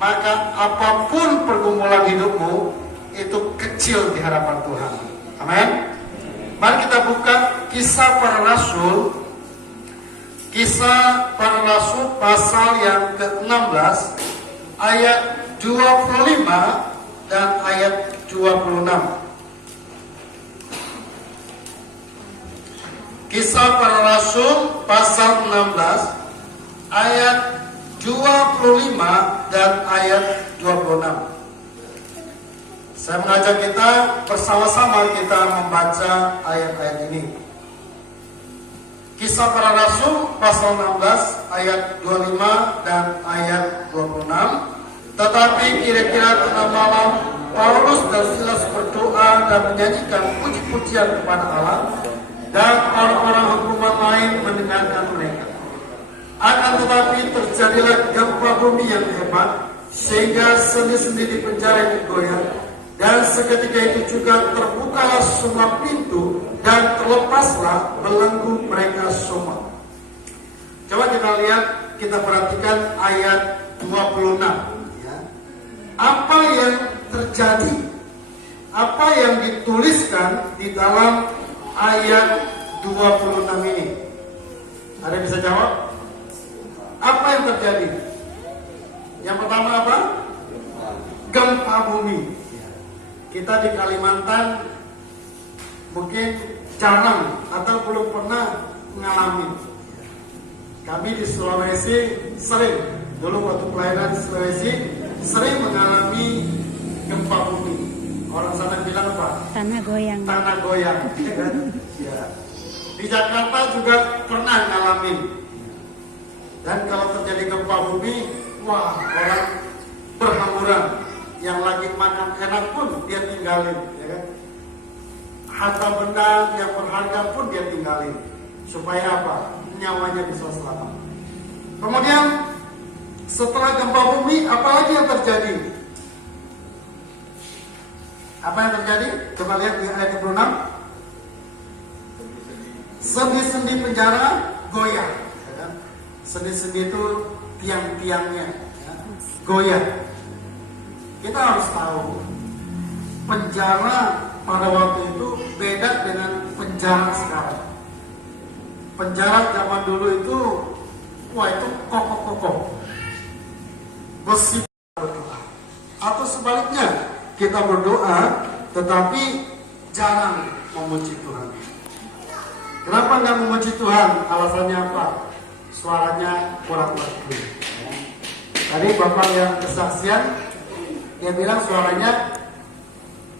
maka apapun pergumulan hidupmu itu kecil di hadapan Tuhan. Amin. Mari kita buka Kisah Para Rasul. Kisah Para Rasul pasal yang ke-16 ayat 25 dan ayat 26. Kisah Para Rasul pasal 16 ayat 25 dan ayat 26. Saya mengajak kita bersama-sama kita membaca ayat-ayat ini. Kisah Para Rasul pasal 16 ayat 25 dan ayat 26. Tetapi kira-kira tengah malam Paulus dan Silas berdoa dan menyanyikan puji-pujian kepada Allah, dan orang-orang hukuman lain mendengarkan mereka. Akan tetapi terjadilah gempa bumi yang hebat, sehingga sendi-sendi di penjara itu goyah, dan seketika itu juga terbukalah semua pintu dan terlepaslah belenggu mereka semua. Coba kita lihat, kita perhatikan ayat 26. Ya. Apa yang terjadi? Apa yang dituliskan di dalam ayat 26 ini? Ada yang bisa jawab? Apa yang terjadi? Yang pertama apa? Gempa bumi. Kita di Kalimantan mungkin jarang atau belum pernah mengalami. Kami di Sulawesi sering, dulu waktu pelayanan di Sulawesi sering mengalami gempa bumi. Orang sana bilang apa? Tanah goyang. Tanah goyang. Ya. Di Jakarta juga pernah ngalamin. Dan kalau terjadi gempa bumi, wah, orang berhamburan. Yang lagi makan enak pun dia tinggalin, ya kan? Harta benda yang berharga pun dia tinggalin. Supaya apa? Nyawanya bisa selamat. Kemudian setelah gempa bumi, apa lagi yang terjadi? Apa yang terjadi? Coba lihat di ayat 26. Sendi-sendi penjara goyah. Ya kan? Sendi-sendi itu tiang-tiangnya, ya, goyah. Kita harus tahu, penjara pada waktu itu beda dengan penjara sekarang. Penjara zaman dulu itu, wah, itu kokoh-kokoh, besi berdoa. Atau sebaliknya, kita berdoa tetapi jarang memuji Tuhan. Kenapa nggak memuji Tuhan? Alasannya apa? Suaranya kurang merdu. Tadi bapak yang kesaksian, dia bilang suaranya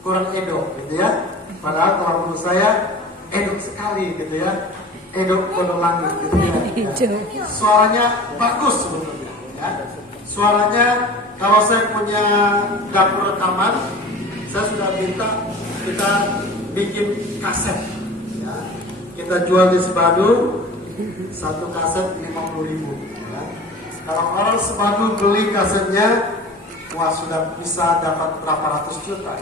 kurang edok, gitu ya. Padahal kalau menurut saya edok sekali, gitu ya. Edok penuh langit, gitu ya. Suaranya bagus sebetulnya. Ya. Suaranya, kalau saya punya dapur rekaman, saya sudah minta kita bikin kaset. Ya. Kita jual di Sebadu, satu kaset 50.000. Ya. Kalau orang Sebadu beli kasetnya, wah, sudah bisa dapat berapa ratus juta.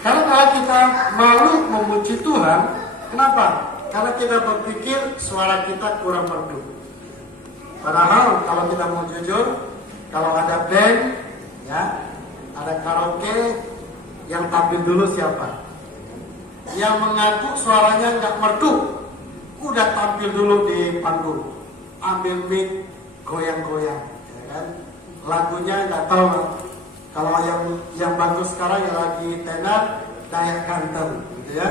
Karena kalau kita malu memuji Tuhan, kenapa? Karena kita berpikir suara kita kurang merdu. Padahal kalau kita mau jujur, kalau ada band, ya, ada karaoke, yang tampil dulu siapa? Yang mengaku suaranya nggak merdu, udah tampil dulu di panggung, ambil mic, goyang-goyang, ya kan? Lagunya nggak tahu. Kalau yang bagus sekarang yang lagi tenar, Dayak Kanten, gitu ya.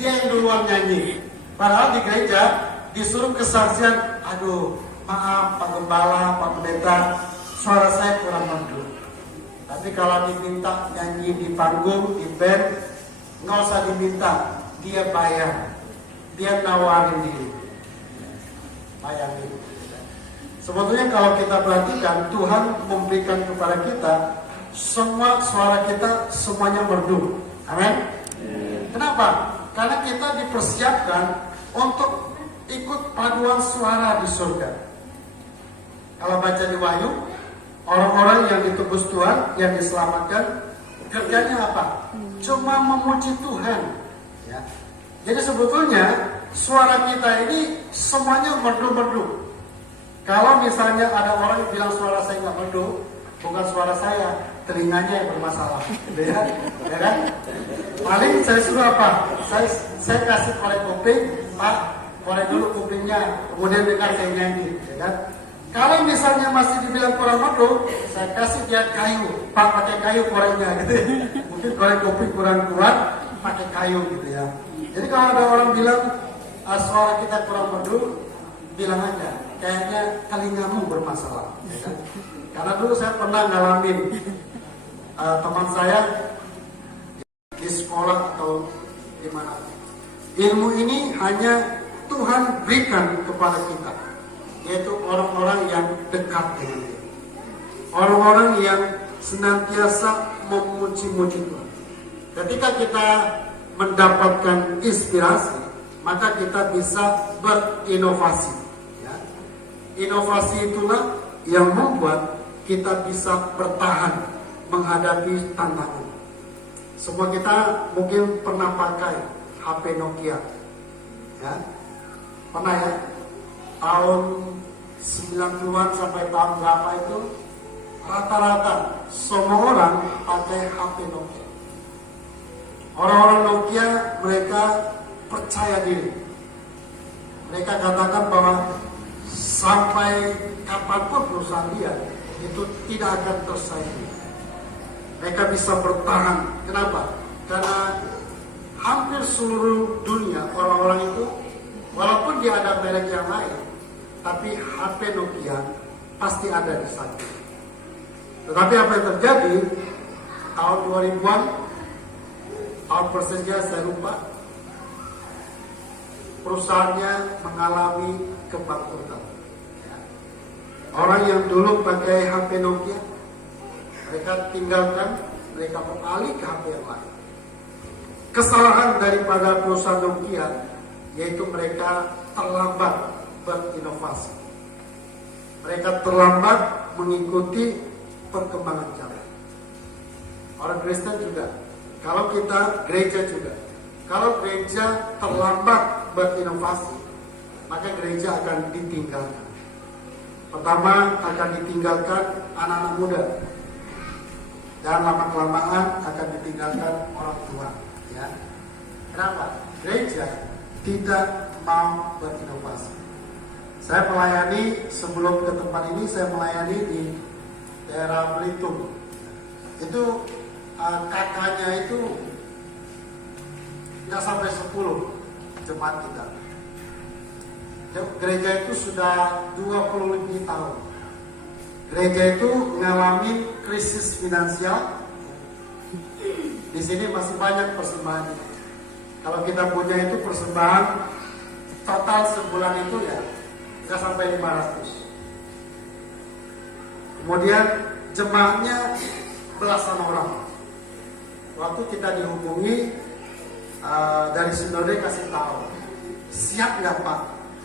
Dia yang duluan nyanyi. Padahal di gereja disuruh kesaksian, aduh, maaf Pak Gembala, Pak Pendeta, suara saya kurang merdu. Tapi kalau diminta nyanyi di panggung, di band, nggak usah diminta, dia bayar, dia nawarin diri. Bayangin. Sebetulnya kalau kita perhatikan, Tuhan memberikan kepada kita semua suara kita semuanya merdu. Amin. Kenapa? Karena kita dipersiapkan untuk ikut paduan suara di surga. Kalau baca di Wahyu, orang-orang yang ditebus Tuhan, yang diselamatkan, kerjanya apa? Cuma memuji Tuhan. Ya. Jadi sebetulnya suara kita ini semuanya merdu-merdu. Kalau misalnya ada orang yang bilang suara saya nggak merdu, bukan suara saya, telinganya yang bermasalah, gitu ya, ya kan? Paling saya suruh apa? Saya kasih korek kuping, Pak, korek dulu kupingnya, kemudian dengar saya nyanyi, ya kan? Kalau misalnya masih dibilang kurang merdu, saya kasih dia kayu, Pak, pakai kayu koreknya, gitu ya. Mungkin korek kuping kurang kuat, pakai kayu, gitu ya. Jadi kalau ada orang bilang suara kita kurang merdu, bilang aja, kayaknya telingamu bermasalah, ya kan? Karena dulu saya pernah ngalamin teman saya di sekolah atau di mana. Ilmu ini hanya Tuhan berikan kepada kita, yaitu orang-orang yang dekat dengan Dia, orang-orang yang senantiasa memuji-muji Tuhan. Ketika kita mendapatkan inspirasi, maka kita bisa berinovasi. Ya. Inovasi itulah yang membuat kita bisa bertahan menghadapi tantangan. Semua kita mungkin pernah pakai HP Nokia, ya, pernah ya? Tahun 90-an sampai tahun berapa itu rata-rata semua orang pakai HP Nokia. Orang-orang Nokia mereka percaya diri. Mereka katakan bahwa sampai kapanpun perusahaan dia itu tidak akan tersaingi. Mereka bisa bertahan. Kenapa? Karena hampir seluruh dunia orang-orang itu, walaupun dia ada merek yang lain, tapi HP Nokia pasti ada di sana. Tetapi apa yang terjadi tahun 2000-an, tahun persisnya saya lupa, perusahaannya mengalami kebangkrutan. Orang yang dulu pakai HP Nokia, mereka tinggalkan, mereka beralih ke HP yang lain. Kesalahan daripada perusahaan Nokia yaitu mereka terlambat berinovasi. Mereka terlambat mengikuti perkembangan zaman. Orang Kristen juga, kalau kita gereja juga, kalau gereja terlambat berinovasi, maka gereja akan ditinggalkan. Pertama akan ditinggalkan anak-anak muda, dan lama-kelamaan akan ditinggalkan orang tua. Ya. Kenapa? Gereja tidak mau berinovasi. Saya melayani, sebelum ke tempat ini saya melayani di daerah Belitung. Itu kakaknya itu nggak sampai 10 jemaat kita. Gereja itu sudah 20 lebih tahun. Gereja itu mengalami krisis finansial. Di sini masih banyak persembahan. Kalau kita punya itu persembahan total sebulan itu ya nggak sampai 500. Kemudian jemaatnya belasan orang. Waktu kita dihubungi dari Sinode kasih tahu, siap nggak Pak?